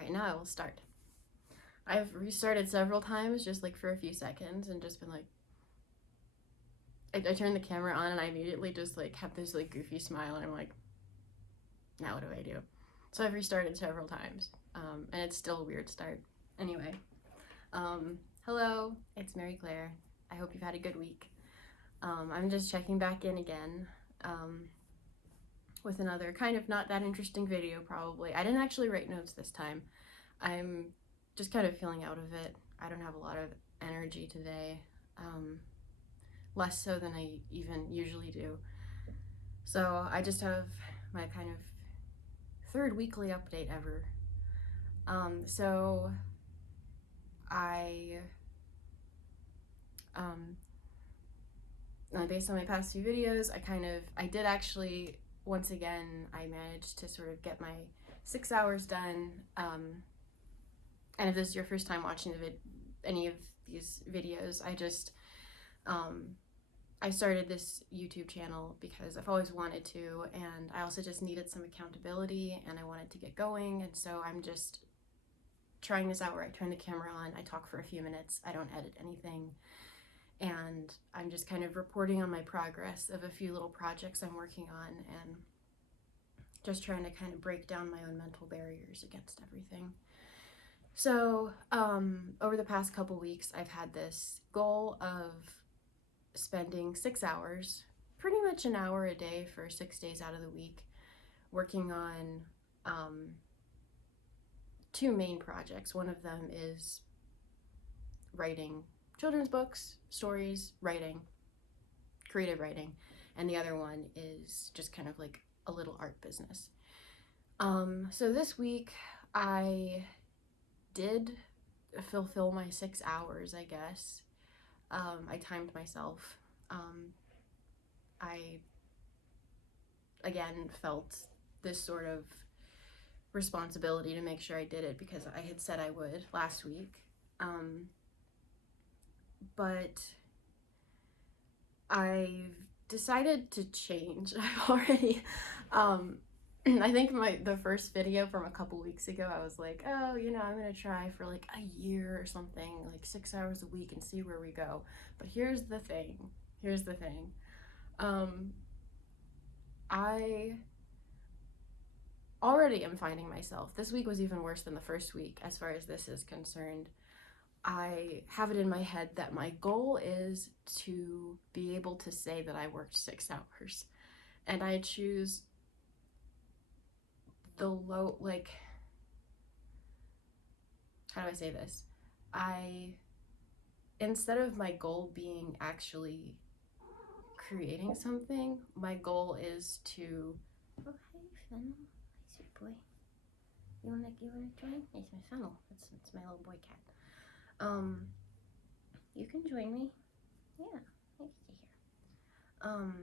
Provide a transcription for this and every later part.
Alright, now I will start. I've restarted several times just like for a few seconds and just been like, I turn the camera on and I immediately just like have this like goofy smile and I'm like, now what do I do? So I've restarted several times and it's still a weird start. Anyway, hello, it's Mary Claire. I hope you've had a good week. I'm just checking back in again with another kind of not that interesting video probably. I didn't actually write notes this time. I'm just kind of feeling out of it. I don't have a lot of energy today, less so than I even usually do. So I just have my kind of third weekly update ever. So I, based on my past few videos, I did actually, once again, I managed to sort of get my 6 hours done. And if this is your first time watching any of these videos, I started this YouTube channel because I've always wanted to, and I also just needed some accountability and I wanted to get going, and so I'm just trying this out where I turn the camera on, I talk for a few minutes, I don't edit anything, and I'm just kind of reporting on my progress of a few little projects I'm working on and just trying to kind of break down my own mental barriers against everything. So over the past couple weeks, I've had this goal of spending 6 hours, pretty much an hour a day for 6 days out of the week, working on two main projects. One of them is writing children's books, stories, writing, creative writing, and the other one is just kind of like a little art business. So this week I did fulfill my 6 hours, I guess. I timed myself. I, again, felt this sort of responsibility to make sure I did it because I had said I would last week. But I've decided to change. I've already, I think the first video from a couple weeks ago, I was like, oh, I'm gonna try for like a year or something, like 6 hours a week and see where we go. But here's the thing. I already am finding myself. This week was even worse than the first week as far as this is concerned. I have it in my head that my goal is to be able to say that I worked 6 hours. And I choose the low, like, how do I say this? Instead of my goal being actually creating something, my goal is to, oh, hey, Fennel. Hi, sweet boy. You wanna join? Yes, my Fennel. It's my little boy cat. You can join me. Yeah, I can stay here.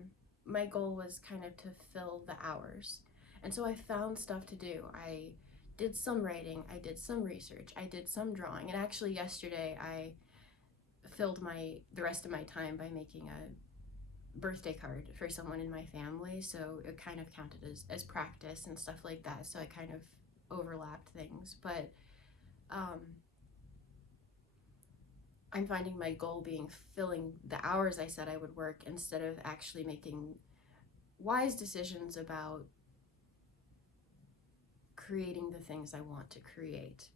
My goal was kind of to fill the hours. And so I found stuff to do. I did some writing, I did some research, I did some drawing, and actually yesterday I filled the rest of my time by making a birthday card for someone in my family, so it kind of counted as practice and stuff like that, so I kind of overlapped things. But I'm finding my goal being filling the hours I said I would work instead of actually making wise decisions about creating the things I want to create.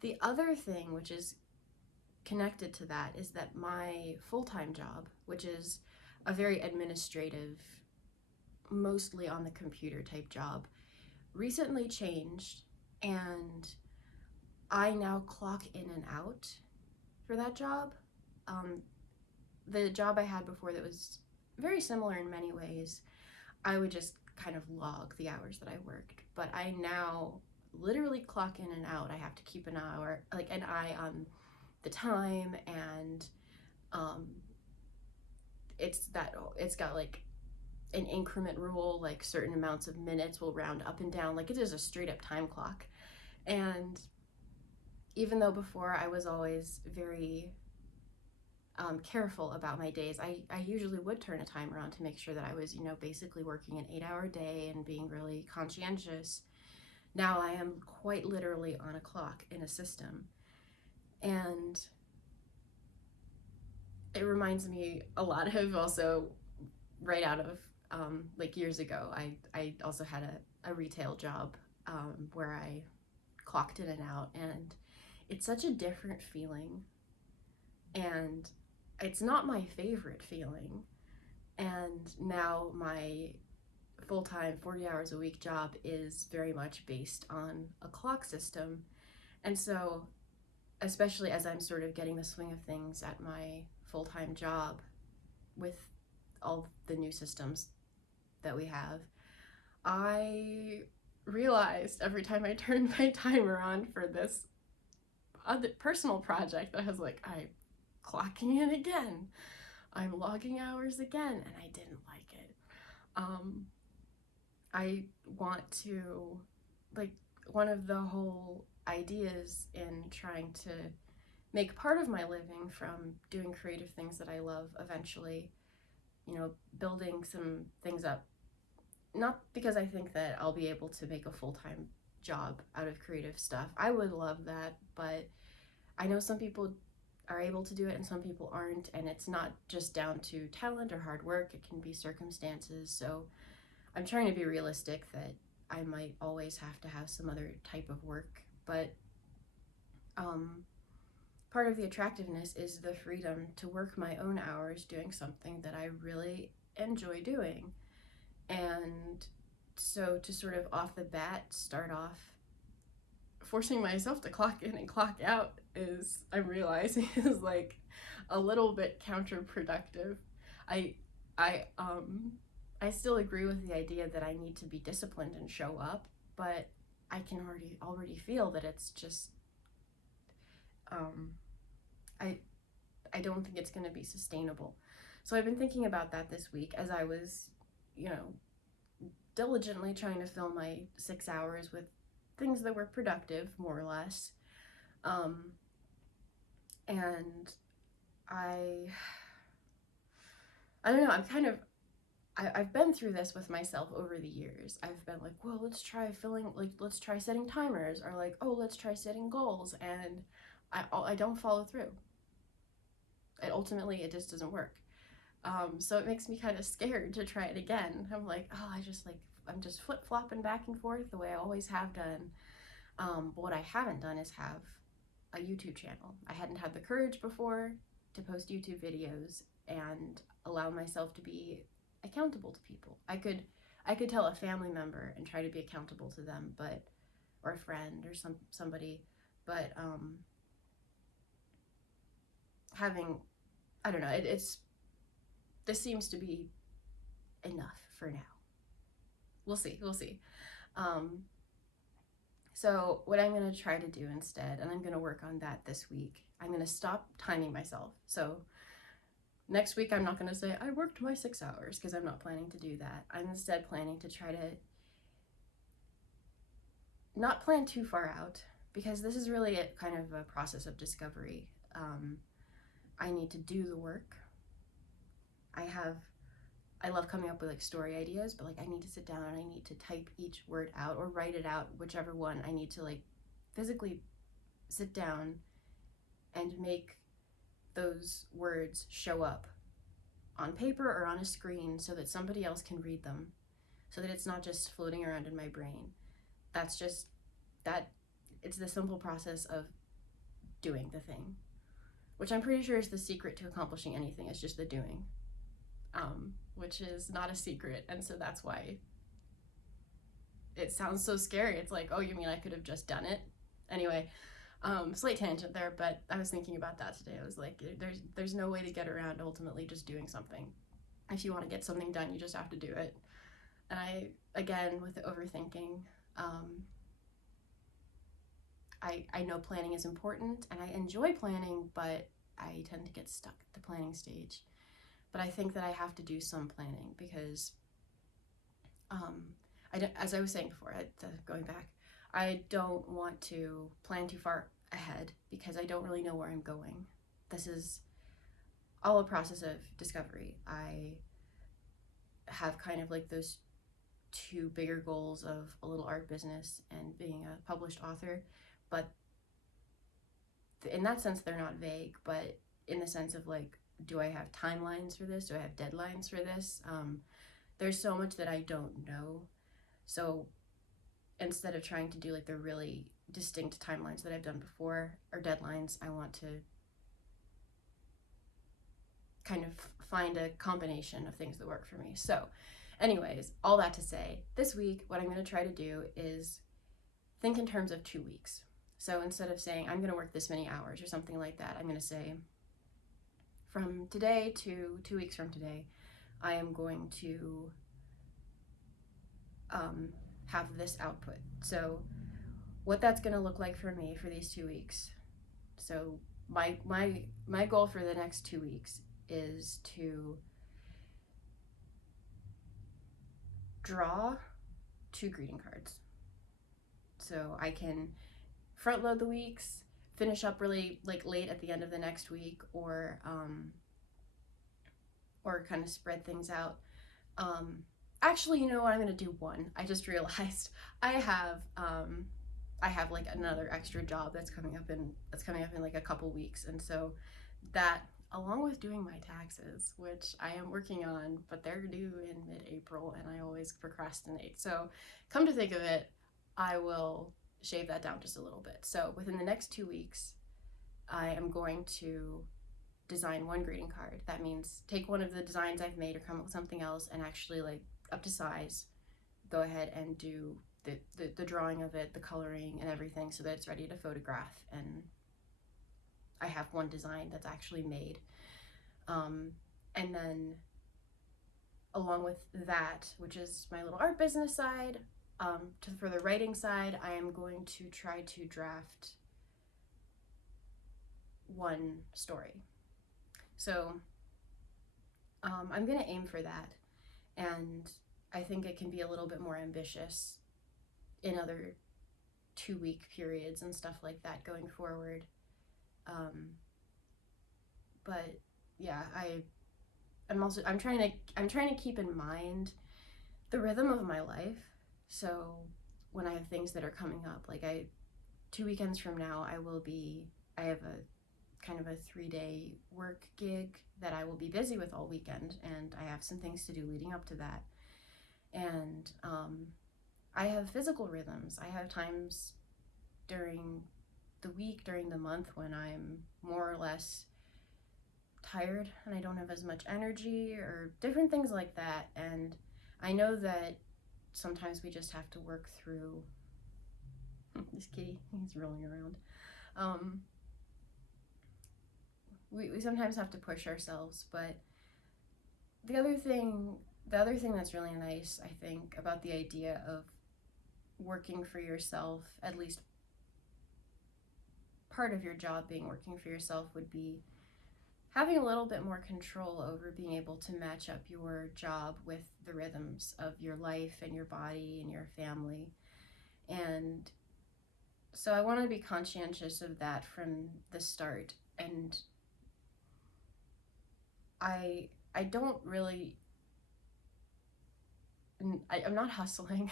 The other thing, which is connected to that, is that my full-time job, which is a very administrative, mostly on the computer type job, recently changed, and I now clock in and out for that job. The job I had before that was very similar in many ways, I would just kind of log the hours that I worked, but I now literally clock in and out. I have to keep an eye on the time, and it's got like an increment rule, like certain amounts of minutes will round up and down, like it is a straight up time clock. And even though before I was always very careful about my days, I usually would turn a timer on to make sure that I was, basically working an 8-hour day and being really conscientious. Now I am quite literally on a clock in a system. And it reminds me a lot of also right out of like years ago. I also had a retail job where I clocked in and out, and it's such a different feeling. And it's not my favorite feeling. And now my full time, 40 hours a week job is very much based on a clock system. And so, especially as I'm sort of getting the swing of things at my full time job with all the new systems that we have, I realized every time I turned my timer on for this other personal project that I was like, I'm clocking in again. I'm logging hours again, and I didn't like it. I want to, like, one of the whole ideas in trying to make part of my living from doing creative things that I love eventually, building some things up. Not because I think that I'll be able to make a full time job out of creative stuff. I would love that, but I know some people are able to do it and some people aren't, and it's not just down to talent or hard work, it can be circumstances. So I'm trying to be realistic that I might always have to have some other type of work, but part of the attractiveness is the freedom to work my own hours doing something that I really enjoy doing. And so to sort of off the bat start off forcing myself to clock in and clock out is, I'm realizing, is like a little bit counterproductive. I I I still agree with the idea that I need to be disciplined and show up, but I can already feel that it's just um I I don't think it's going to be sustainable. So I've been thinking about that this week as I was, you know, diligently trying to fill my 6 hours with things that were productive, more or less. Um, and I, I don't know. I've been through this with myself over the years. I've been like, well, let's try setting timers, or like, oh, let's try setting goals, and I don't follow through. And ultimately, it just doesn't work. So it makes me kind of scared to try it again. I'm like, oh, I'm just flip flopping back and forth the way I always have done. But what I haven't done is have a YouTube channel. I hadn't had the courage before to post YouTube videos and allow myself to be accountable to people. I could tell a family member and try to be accountable to them, but or a friend or somebody, but having, I don't know, it's this seems to be enough for now. We'll see. Um, so what I'm going to try to do instead, and I'm going to work on that this week, I'm going to stop timing myself. So next week, I'm not going to say, I worked my 6 hours, because I'm not planning to do that. I'm instead planning to try to not plan too far out, because this is really a kind of a process of discovery. I need to do the work. I love coming up with like story ideas, but like I need to sit down and I need to type each word out or write it out, whichever one. I need to like physically sit down and make those words show up on paper or on a screen so that somebody else can read them, so that it's not just floating around in my brain. That's just that it's the simple process of doing the thing, which I'm pretty sure is the secret to accomplishing anything. It's just the doing. Which is not a secret, and so that's why it sounds so scary. It's like, oh, you mean I could have just done it? Anyway, slight tangent there, but I was thinking about that today. I was like, there's no way to get around ultimately just doing something. If you want to get something done, you just have to do it. And again, with the overthinking, I know planning is important, and I enjoy planning, but I tend to get stuck at the planning stage. But I think that I have to do some planning because, as I was saying before, going back, I don't want to plan too far ahead because I don't really know where I'm going. This is all a process of discovery. I have kind of like those to bigger goals of a little art business and being a published author. But in that sense, they're not vague, but in the sense of like, do I have timelines for this? Do I have deadlines for this? There's so much that I don't know. So instead of trying to do like the really distinct timelines that I've done before or deadlines, I want to kind of find a combination of things that work for me. So anyways, all that to say, this week, what I'm going to try to do is think in terms of 2 weeks. So instead of saying, I'm going to work this many hours or something like that, I'm going to say, from today to 2 weeks from today, I am going to have this output. So what that's going to look like for me for these 2 weeks. So my goal for the next 2 weeks is to draw 2 greeting cards. So I can front load the weeks, finish up really like late at the end of the next week, or kind of spread things out. Actually, you know what? I'm gonna do one. I just realized I have like another extra job that's coming up in like a couple weeks, and so that, along with doing my taxes, which I am working on, but they're due in mid-April, and I always procrastinate. So, come to think of it, I will shave that down just a little bit. So within the next 2 weeks, I am going to design 1 greeting card. That means take one of the designs I've made or come up with something else and actually like up to size, go ahead and do the drawing of it, the coloring and everything so that it's ready to photograph, and I have 1 design that's actually made. And then along with that, which is my little art business side, for the writing side, I am going to try to draft 1 story. So I'm going to aim for that, and I think it can be a little bit more ambitious in other 2-week periods and stuff like that going forward. But yeah, I'm trying to keep in mind the rhythm of my life. So when I have things that are coming up, like 2 weekends from now, I have a kind of a 3-day work gig that I will be busy with all weekend, and I have some things to do leading up to that. And I have physical rhythms. I have times during the week, during the month, when I'm more or less tired and I don't have as much energy or different things like that. And I know that sometimes we just have to work through this kitty, he's rolling around. We sometimes have to push ourselves, but the other thing that's really nice, I think, about the idea of working for yourself, at least part of your job being working for yourself, would be having a little bit more control over being able to match up your job with the rhythms of your life and your body and your family. And so I want to be conscientious of that from the start. And I don't really, I'm not hustling.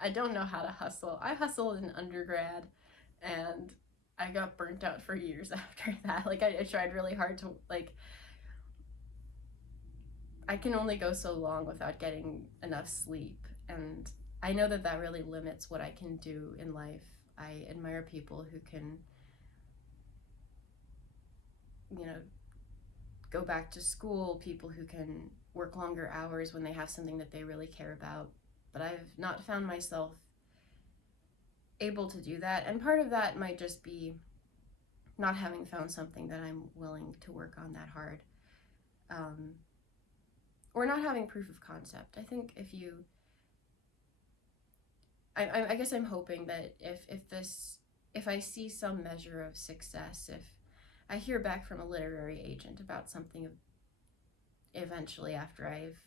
I don't know how to hustle. I hustled in undergrad, and I got burnt out for years after that. Like, I tried really hard to, like, I can only go so long without getting enough sleep, and I know that that really limits what I can do in life. I admire people who can, you know, go back to school, people who can work longer hours when they have something that they really care about. But I've not found myself able to do that. And part of that might just be not having found something that I'm willing to work on that hard. Or not having proof of concept. I think I guess I'm hoping that if I see some measure of success, if I hear back from a literary agent about something eventually after I've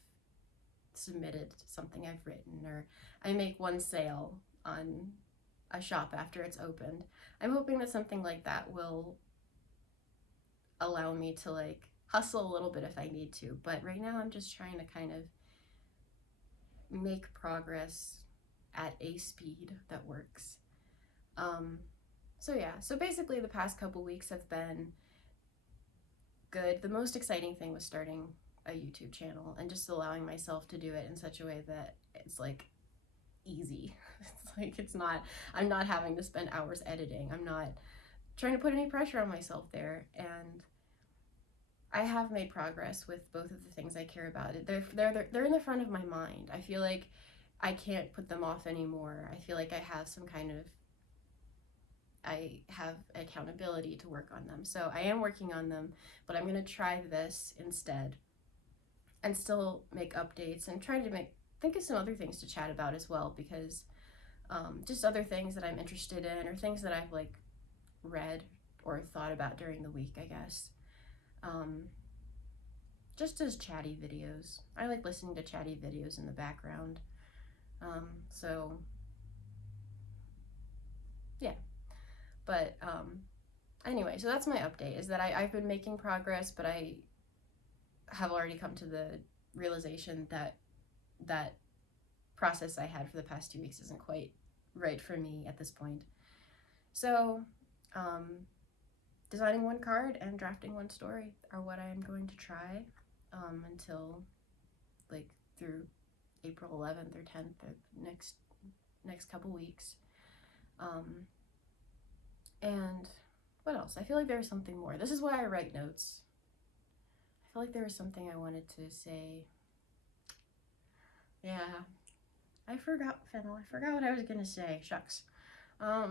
submitted something I've written, or I make 1 sale on a shop after it's opened, I'm hoping that something like that will allow me to like hustle a little bit if I need to. But right now I'm just trying to kind of make progress at a speed that works. So yeah, so basically the past couple weeks have been good. The most exciting thing was starting a YouTube channel and just allowing myself to do it in such a way that it's like easy. It's like I'm not having to spend hours editing. I'm not trying to put any pressure on myself there, and I have made progress with both of the things I care about. They're in the front of my mind. I feel like I can't put them off anymore. I feel like I have accountability to work on them. So I am working on them, but I'm going to try this instead and still make updates and try to think of some other things to chat about as well, because just other things that I'm interested in or things that I've like read or thought about during the week, I guess. Just as chatty videos. I like listening to chatty videos in the background. So yeah, but anyway, so that's my update, is that I've been making progress, but I have already come to the realization that that process I had for the past 2 weeks isn't quite right for me at this point. So designing one card and drafting one story are what I am going to try until like through April 11th or 10th or next couple weeks. And what else? I feel like there was something more. This is why I write notes. I feel like there was something I wanted to say. Yeah, I forgot, Fennel. I forgot what I was gonna say. Shucks. Yeah,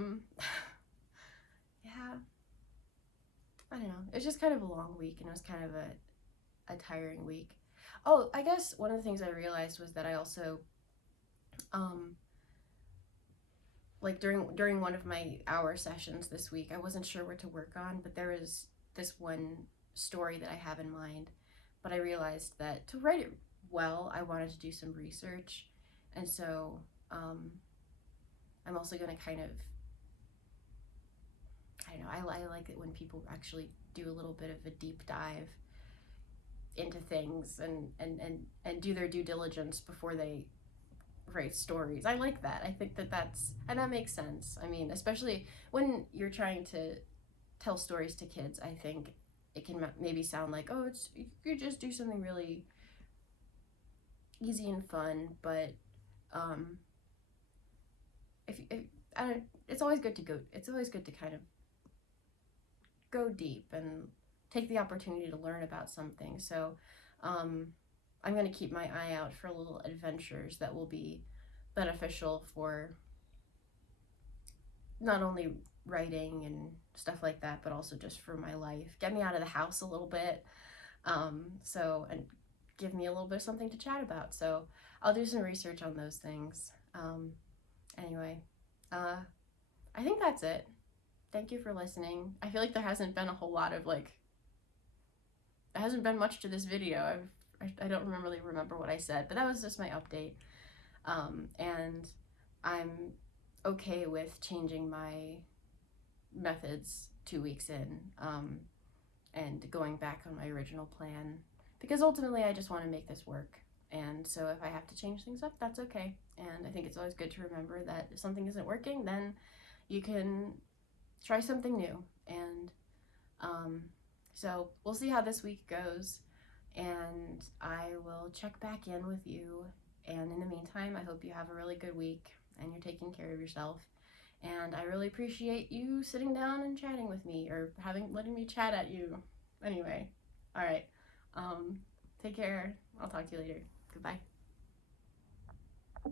I don't know. It's just kind of a long week, and it was kind of a tiring week. Oh, I guess one of the things I realized was that I also, like during one of my hour sessions this week, I wasn't sure what to work on, but there was this one story that I have in mind, but I realized that to write it well, I wanted to do some research, and so I'm also going to kind of, I don't know, I like it when people actually do a little bit of a deep dive into things and do their due diligence before they write stories. I like that. I think and that makes sense. I mean, especially when you're trying to tell stories to kids, I think it can maybe sound like, oh, you could just do something really easy and fun, but it's always good to kind of go deep and take the opportunity to learn about something. So I'm going to keep my eye out for little adventures that will be beneficial for not only writing and stuff like that, but also just for my life. Get me out of the house a little bit, and give me a little bit of something to chat about. So I'll do some research on those things. Anyway, I think that's it. Thank you for listening. I feel like there hasn't been a whole lot of there hasn't been much to this video. I don't really remember what I said, but that was just my update. And I'm okay with changing my methods 2 weeks in, and going back on my original plan, because ultimately I just want to make this work. And so if I have to change things up, that's okay. And I think it's always good to remember that if something isn't working, then you can try something new. And so we'll see how this week goes, and I will check back in with you. And in the meantime, I hope you have a really good week and you're taking care of yourself. And I really appreciate you sitting down and chatting with me, or letting me chat at you. Anyway, all right. Take care. I'll talk to you later. Goodbye.